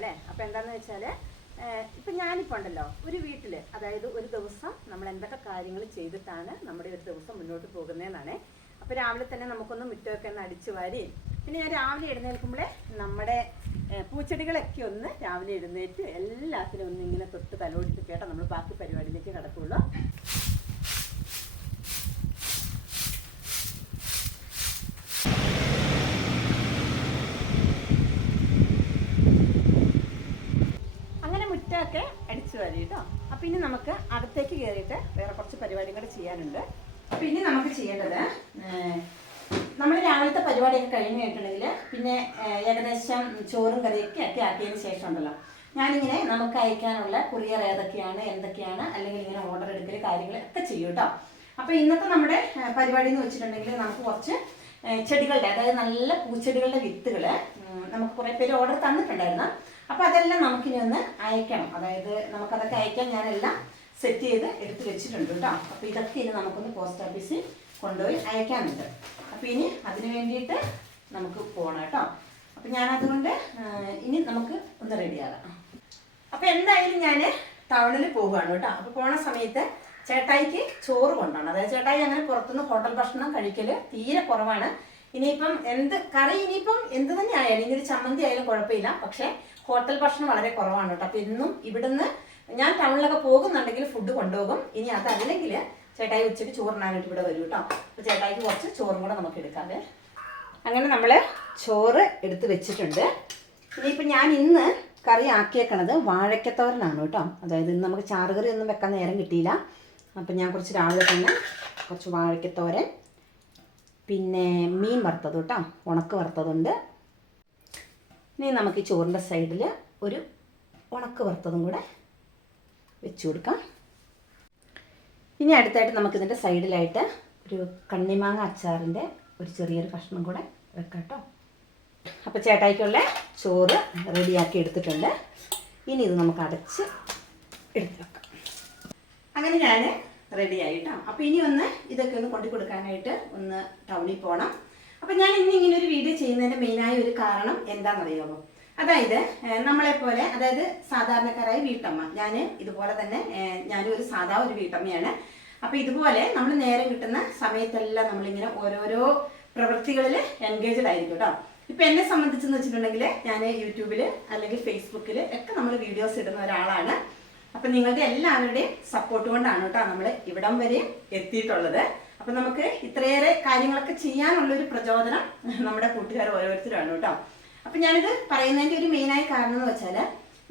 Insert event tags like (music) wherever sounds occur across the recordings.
അല്ലേ? അപ്പോൾ എന്താണെന്ന് വെച്ചാൽ ഇപ്പം ഞാനിപ്പോൾ ഉണ്ടല്ലോ ഒരു വീട്ടിൽ അതായത് ഒരു ദിവസം നമ്മൾ എന്തൊക്കെ കാര്യങ്ങൾ ചെയ്തിട്ടാണ് നമ്മുടെ ഒരു ദിവസം മുന്നോട്ട് പോകുന്നതെന്നാണ് അപ്പോൾ രാവിലെ തന്നെ നമുക്കൊന്ന് മുറ്റമൊക്കെ ഒന്ന് അടിച്ചു വാരി പിന്നെ ഞാൻ രാവിലെ എഴുന്നേൽക്കുമ്പോഴേ നമ്മുടെ പൂച്ചെടികളൊക്കെ ഒന്ന് രാവിലെ എഴുന്നേറ്റ് എല്ലാത്തിനും ഒന്ന് ഇങ്ങനെ തൊട്ട് തലോടിട്ട് കേട്ടോ നമ്മൾ ബാക്കി പരിപാടിയിലേക്ക് കിടക്കുള്ളൂ. മുറ്റമൊക്കെ അടിച്ചു വാരി കേട്ടോ. അപ്പം ഇനി നമുക്ക് അടുത്തേക്ക് കയറിയിട്ട് വേറെ കുറച്ച് പരിപാടികൾ കൂടെ ചെയ്യാനുണ്ട്. അപ്പം ഇനി നമുക്ക് ചെയ്യേണ്ടത് നമ്മൾ രാവിലത്തെ പരിപാടിയൊക്കെ കഴിഞ്ഞ് കഴിഞ്ഞിട്ടുണ്ടെങ്കിൽ പിന്നെ ഏകദേശം ചോറും കറിയൊക്കെ ഒക്കെ ആക്കിയതിന് ശേഷം ഉണ്ടല്ലോ. ഞാനിങ്ങനെ നമുക്ക് അയക്കാനുള്ള കുറിയർ ഏതൊക്കെയാണ് എന്തൊക്കെയാണ് അല്ലെങ്കിൽ ഇങ്ങനെ ഓർഡർ എടുക്കൽ കാര്യങ്ങൾ ഒക്കെ ചെയ്യും കേട്ടോ. ഇന്നത്തെ നമ്മുടെ പരിപാടി എന്ന് വെച്ചിട്ടുണ്ടെങ്കിൽ നമുക്ക് കുറച്ച് ചെടികളുടെ അതായത് നല്ല പൂച്ചെടികളുടെ വിത്തുകൾ നമുക്ക് കുറേ പേര് ഓർഡർ തന്നിട്ടുണ്ടായിരുന്നു. അപ്പോൾ അതെല്ലാം നമുക്കിനി ഒന്ന് അയക്കണം. അതായത് നമുക്കതൊക്കെ അയക്കാൻ ഞാനെല്ലാം സെറ്റ് ചെയ്ത് എടുത്ത് വെച്ചിട്ടുണ്ട് കേട്ടോ. അപ്പോൾ ഇതൊക്കെ ഇനി നമുക്കൊന്ന് പോസ്റ്റ് ഓഫീസിൽ കൊണ്ടുപോയി അയക്കാനുണ്ട്. അപ്പോൾ ഇനി അതിന് വേണ്ടിയിട്ട് നമുക്ക് പോകണം കേട്ടോ. അപ്പോൾ ഞാനതുകൊണ്ട് ഇനി നമുക്ക് ഒന്ന് റെഡിയാകാം അപ്പോൾ എന്തായാലും ഞാൻ ടൗണിൽ പോവുകയാണ് കേട്ടോ. അപ്പോൾ പോണ സമയത്ത് ചേട്ടായിക്ക് ചോറ് കൊണ്ടാണ്. അതായത് ചേട്ടായി അങ്ങനെ പുറത്തുനിന്ന് ഹോട്ടൽ ഭക്ഷണം കഴിക്കൽ തീരെ കുറവാണ്. ഇനിയിപ്പം എന്ത് കറി ഇനിയിപ്പം എന്ത് തന്നെ ആയാലും ഇനി ഒരു ചമ്മന്തി ആയാലും കുഴപ്പമില്ല. പക്ഷേ ഹോട്ടൽ ഭക്ഷണം വളരെ കുറവാണ് കേട്ടോ. അപ്പൊ ഇന്നും ഇവിടുന്ന് ഞാൻ ടൗണിലൊക്കെ പോകുന്നുണ്ടെങ്കിൽ ഫുഡ് കൊണ്ടുപോകും. ഇനി അതല്ലെങ്കിൽ ചേട്ടായി ഉച്ചയ്ക്ക് ചോറിനാനായിട്ട് ഇവിടെ വരും കേട്ടോ. അപ്പോൾ ചേട്ടായിക്ക് കുറച്ച് ചോറും കൂടെ നമുക്ക് എടുക്കാതെ അങ്ങനെ നമ്മൾ ചോറ് എടുത്ത് വെച്ചിട്ടുണ്ട്. ഇനിയിപ്പോൾ ഞാൻ ഇന്ന് കറി ആക്കിയേക്കണത് വാഴക്കത്തോരനാണ് കേട്ടോ. അതായത് ഇന്ന് നമുക്ക് ചാറുകറി ഒന്നും വെക്കാൻ നേരം കിട്ടിയില്ല. അപ്പം ഞാൻ കുറച്ച് രാവിലെ തന്നെ കുറച്ച് വാഴക്കത്തോരൻ പിന്നെ മീൻ വറുത്തത് കേട്ടോ. ഉണക്ക് വറുത്തതുണ്ട്. ഇനി നമുക്ക് ഈ ചോറിന്റെ സൈഡിൽ ഒരു ഉണക്ക് വറുത്തതും കൂടെ വെച്ചു കൊടുക്കാം. ഇനി അടുത്തായിട്ട് നമുക്കിതിന്റെ സൈഡിലായിട്ട് ഒരു കണ്ണിമാങ്ങ അച്ചാറിന്റെ ഒരു ചെറിയൊരു കഷ്ണം കൂടെ വെക്കാം കേട്ടോ. അപ്പോൾ ചേട്ടായിക്കുള്ള ചോറ് റെഡിയാക്കി എടുത്തിട്ടുണ്ട്. ഇനി ഇത് നമുക്ക് അടച്ച് എടുത്ത് വെക്കാം. അങ്ങനെ ഞാൻ റെഡിയായി ആയിട്ടോ. അപ്പോൾ ഇനി ഒന്ന് ഇതൊക്കെ ഒന്ന് കൊണ്ടു കൊടുക്കാനായിട്ട് ഒന്ന് ടൗണിൽ പോകണം അപ്പോൾ ഞാൻ ഇന്ന് ഇങ്ങനെ ഒരു വീഡിയോ ചെയ്യുന്നതിന്റെ മെയിനായ ഒരു കാരണം എന്താണെന്നറിയാമോ അതായത് നമ്മളെപ്പോലെ അതായത് സാധാരണക്കാരായ വീട്ടമ്മ. ഞാൻ ഇതുപോലെ തന്നെ ഞാനും ഒരു സാധാ ഒരു വീട്ടമ്മയാണ്. അപ്പോൾ ഇതുപോലെ നമ്മൾ നേരം കിട്ടുന്ന സമയത്തെല്ലാം നമ്മളിങ്ങനെ ഓരോരോ പ്രവൃത്തികളിൽ എൻഗേജഡ് ആയിരിക്കും കേട്ടോ ഇപ്പൊ എന്നെ സംബന്ധിച്ചെന്ന് വെച്ചിട്ടുണ്ടെങ്കിൽ ഞാൻ യൂട്യൂബിൽ അല്ലെങ്കിൽ ഫേസ്ബുക്കിൽ ഒക്കെ നമ്മൾ വീഡിയോസ് ഇടുന്ന ഒരാളാണ്. അപ്പൊ നിങ്ങളുടെ എല്ലാവരുടെയും സപ്പോർട്ട് കൊണ്ടാണ് കേട്ടോ നമ്മൾ ഇവിടം വരെ എത്തിയിട്ടുള്ളത്. അപ്പൊ നമുക്ക് ഇത്രയേറെ കാര്യങ്ങളൊക്കെ ചെയ്യാനുള്ള ഒരു പ്രചോദനം നമ്മുടെ കൂട്ടുകാർ ഓരോരുത്തരാണ് കേട്ടോ. അപ്പൊ ഞാനിത് പറയുന്നതിന്റെ ഒരു മെയിനായ കാരണം എന്ന് വെച്ചാൽ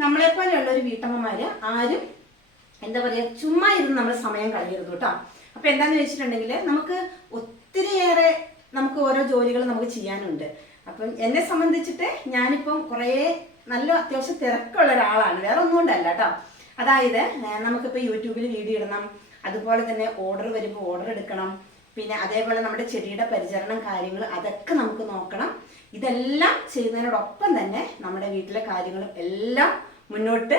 നമ്മളെപ്പോലെയുള്ള ഒരു വീട്ടമ്മമാര് ആരും എന്താ പറയുക ചുമ്മാ ഇരുന്ന് നമ്മൾ സമയം കളയരുത് കേട്ടോ. അപ്പൊ എന്താന്ന് വെച്ചിട്ടുണ്ടെങ്കിൽ നമുക്ക് ഒത്തിരിയേറെ നമുക്ക് ഓരോ ജോലികൾ നമുക്ക് ചെയ്യാനുണ്ട്. അപ്പം എന്നെ സംബന്ധിച്ചിട്ട് ഞാനിപ്പം കുറേ നല്ല അത്യാവശ്യം തിരക്കുള്ള ഒരാളാണ്. വേറെ ഒന്നും കൊണ്ടല്ല കേട്ടോ. അതായത് നമുക്കിപ്പോൾ യൂട്യൂബിൽ വീഡിയോ ഇടണം അതുപോലെ തന്നെ ഓർഡർ വരുമ്പോൾ ഓർഡർ എടുക്കണം പിന്നെ അതേപോലെ നമ്മുടെ ചെടിയുടെ പരിചരണം കാര്യങ്ങൾ അതൊക്കെ നമുക്ക് നോക്കണം. ഇതെല്ലാം ചെയ്യുന്നതിനോടൊപ്പം തന്നെ നമ്മുടെ വീട്ടിലെ കാര്യങ്ങളും എല്ലാം മുന്നോട്ട്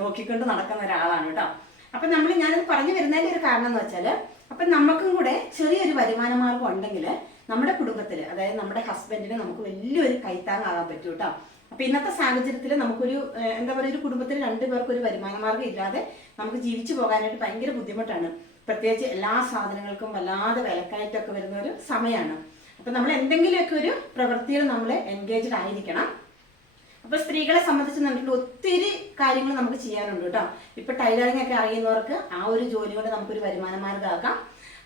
നോക്കിക്കൊണ്ട് നടക്കുന്ന ഒരാളാണ് കേട്ടോ. അപ്പൊ നമ്മൾ ഞാനത് പറഞ്ഞു വരുന്നതിന്റെ ഒരു കാരണം എന്ന് വെച്ചാൽ അപ്പൊ നമുക്കും കൂടെ ചെറിയൊരു വരുമാന മാർഗം ഉണ്ടെങ്കിൽ നമ്മുടെ കുടുംബത്തിൽ അതായത് നമ്മുടെ ഹസ്ബൻഡിന് നമുക്ക് വലിയൊരു കൈത്താങ്ങാകാൻ പറ്റും കേട്ടോ. അപ്പൊ ഇന്നത്തെ സാഹചര്യത്തിൽ നമുക്കൊരു എന്താ പറയുക ഒരു കുടുംബത്തിൽ രണ്ടുപേർക്ക് ഒരു വരുമാന മാർഗം ഇല്ലാതെ നമുക്ക് ജീവിച്ചു പോകാനായിട്ട് ഭയങ്കര ബുദ്ധിമുട്ടാണ്. പ്രത്യേകിച്ച് എല്ലാ സാധനങ്ങൾക്കും വല്ലാതെ വിലക്കയറ്റമൊക്കെ വരുന്ന ഒരു സമയമാണ് അപ്പൊ നമ്മൾ എന്തെങ്കിലുമൊക്കെ ഒരു പ്രവൃത്തിയിൽ നമ്മൾ എൻഗേജ്ഡ് ആയിരിക്കണം. അപ്പൊ സ്ത്രീകളെ സംബന്ധിച്ച് സംബന്ധിച്ചുണ്ടെങ്കിൽ ഒത്തിരി കാര്യങ്ങൾ നമുക്ക് ചെയ്യാനുണ്ട് കേട്ടോ. ഇപ്പൊ ടൈലറിംഗ് ഒക്കെ അറിയുന്നവർക്ക് ആ ഒരു ജോലി കൊണ്ട് നമുക്കൊരു വരുമാന മാർഗമാക്കാം.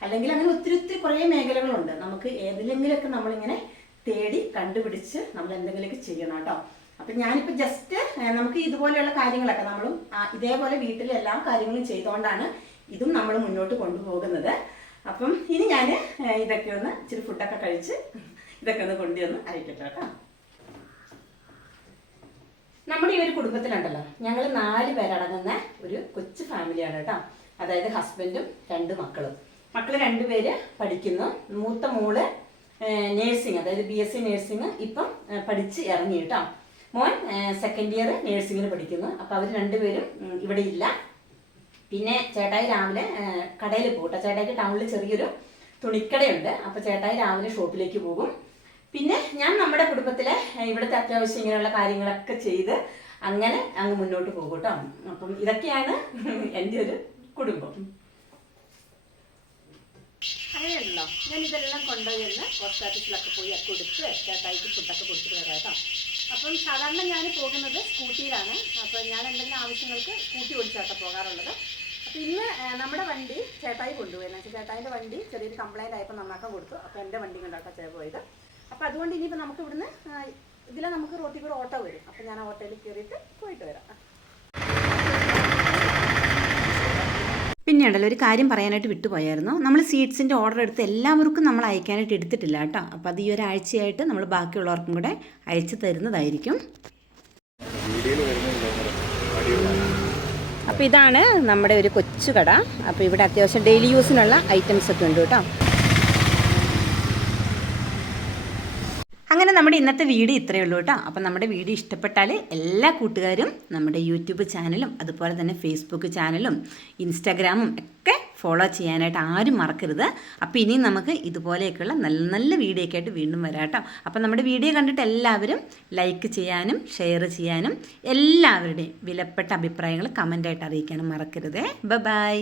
അല്ലെങ്കിൽ അങ്ങനെ ഒത്തിരി ഒത്തിരി കുറേ മേഖലകളുണ്ട്. നമുക്ക് ഏതിലെങ്കിലുമൊക്കെ നമ്മളിങ്ങനെ തേടി കണ്ടുപിടിച്ച് നമ്മൾ എന്തെങ്കിലുമൊക്കെ ചെയ്യണം കേട്ടോ. അപ്പൊ ഞാനിപ്പോ ജസ്റ്റ് നമുക്ക് ഇതുപോലെയുള്ള കാര്യങ്ങളൊക്കെ നമ്മളും ഇതേപോലെ വീട്ടിലെ എല്ലാ കാര്യങ്ങളും ചെയ്തുകൊണ്ടാണ് ഇതും നമ്മൾ മുന്നോട്ട് കൊണ്ടുപോകുന്നത്. അപ്പം ഇനി ഞാൻ ഇതൊക്കെ ഒന്ന് ഇച്ചിരി ഫുഡൊക്കെ കഴിച്ച് ഇതൊക്കെ ഒന്ന് കൊണ്ടുവന്ന് അയക്കട്ടെ കേട്ടോ. നമ്മുടെ ഈ ഒരു കുടുംബത്തിലുണ്ടല്ലോ ഞങ്ങൾ നാല് പേരടങ്ങുന്ന ഒരു കൊച്ചു ഫാമിലിയാണ് കേട്ടോ. അതായത് ഹസ്ബൻഡും രണ്ട് മക്കളും. മക്കൾ രണ്ടുപേര് പഠിക്കുന്നു. മൂത്ത മോൾ നേഴ്സിംഗ് അതായത് ബി എസ് സി നേഴ്സിംഗ് ഇപ്പം പഠിച്ച് ഇറങ്ങി കേട്ടോ. മോൻ സെക്കൻഡ് ഇയർ നേഴ്സിംഗിന് പഠിക്കുന്നു. അപ്പോൾ അവർ രണ്ടുപേരും ഇവിടെ ഇല്ല. പിന്നെ ചേട്ടായി രാവിലെ കടയിൽ പോകട്ടെ കേട്ടോ. ചേട്ടായിക്ക് ടൗണിൽ ചെറിയൊരു തുണിക്കടയുണ്ട്. അപ്പോൾ ചേട്ടായി രാവിലെ ഷോപ്പിലേക്ക് പോകും. പിന്നെ ഞാൻ നമ്മുടെ കുടുംബത്തിലെ ഇവിടുത്തെ അത്യാവശ്യം ഇങ്ങനെയുള്ള കാര്യങ്ങളൊക്കെ ചെയ്ത് അങ്ങനെ അങ്ങ് മുന്നോട്ട് പോകും കേട്ടോ. അപ്പം ഇതൊക്കെയാണ് (laughs) എന്റെ ഒരു കുടുംബം. അങ്ങനെയുണ്ടല്ലോ ഞാൻ ഇതെല്ലാം കൊണ്ടുപോയി ഒന്ന് പോസ്റ്റ് ഓഫീസിലൊക്കെ പോയി കൊടുത്ത് ചേട്ടായിക്ക് ഫുഡൊക്കെ കൊടുത്തിട്ട് വരാം കേട്ടോ. അപ്പം സാധാരണ ഞാൻ പോകുന്നത് സ്കൂട്ടിയിലാണ്. അപ്പം ഞാൻ എന്തെങ്കിലും ആവശ്യങ്ങൾക്ക് സ്കൂട്ടി ഓടിച്ചാട്ടോ പോകാറുള്ളത്. അപ്പം ഇന്ന് നമ്മുടെ വണ്ടി ചേട്ടായി കൊണ്ടുപോയി എന്ന് വെച്ചാൽ ചേട്ടായിന്റെ വണ്ടി ചെറിയൊരു കംപ്ലൈന്റ് ആയപ്പോൾ നന്നാക്കാൻ കൊടുത്തു. അപ്പോൾ എന്റെ വണ്ടി കൊണ്ടാക്കാം ചേ പോയത്. അപ്പോൾ അതുകൊണ്ട് ഇനിയിപ്പോൾ നമുക്ക് ഇവിടുന്ന് ഇതിലെ നമുക്ക് റോട്ടിൽ കൂടെ ഓട്ടോ വരും. അപ്പോൾ ഞാൻ ഓട്ടോയിൽ കയറിയിട്ട് പോയിട്ട് വരാം. പിന്നെ ഉണ്ടല്ലോ ഒരു കാര്യം പറയാനായിട്ട് വിട്ടുപോയായിരുന്നു. നമ്മൾ സീഡ്സിന്റെ ഓർഡർ എടുത്ത് എല്ലാവർക്കും നമ്മൾ അയക്കാനായിട്ട് എടുത്തിട്ടില്ല കേട്ടോ. അപ്പോൾ അത് ഈ ഒരാഴ്ചയായിട്ട് നമ്മൾ ബാക്കിയുള്ളവർക്കും കൂടെ അയച്ചു തരുന്നതായിരിക്കും. അപ്പോൾ ഇതാണ് നമ്മുടെ ഒരു കൊച്ചുകട. അപ്പോൾ ഇവിടെ അത്യാവശ്യം ഡെയിലി യൂസിനുള്ള ഐറ്റംസ് ഒക്കെ ഉണ്ട് കേട്ടോ. അങ്ങനെ നമ്മുടെ ഇന്നത്തെ വീഡിയോ ഇത്രയേ ഉള്ളൂ കേട്ടോ. അപ്പം നമ്മുടെ വീഡിയോ ഇഷ്ടപ്പെട്ടാൽ എല്ലാ കൂട്ടുകാരും നമ്മുടെ യൂട്യൂബ് ചാനലും അതുപോലെ തന്നെ ഫേസ്ബുക്ക് ചാനലും ഇൻസ്റ്റാഗ്രാമും ഒക്കെ ഫോളോ ചെയ്യാനായിട്ട് ആരും മറക്കരുത്. അപ്പോൾ ഇനിയും നമുക്ക് ഇതുപോലെയൊക്കെയുള്ള നല്ല നല്ല വീഡിയോ ഒക്കെ ആയിട്ട് വീണ്ടും വരാം കേട്ടോ. അപ്പം നമ്മുടെ വീഡിയോ കണ്ടിട്ട് എല്ലാവരും ലൈക്ക് ചെയ്യാനും ഷെയർ ചെയ്യാനും എല്ലാവരുടെയും വിലപ്പെട്ട അഭിപ്രായങ്ങൾ കമന്റായിട്ട് അറിയിക്കാനും മറക്കരുതേ. ബൈ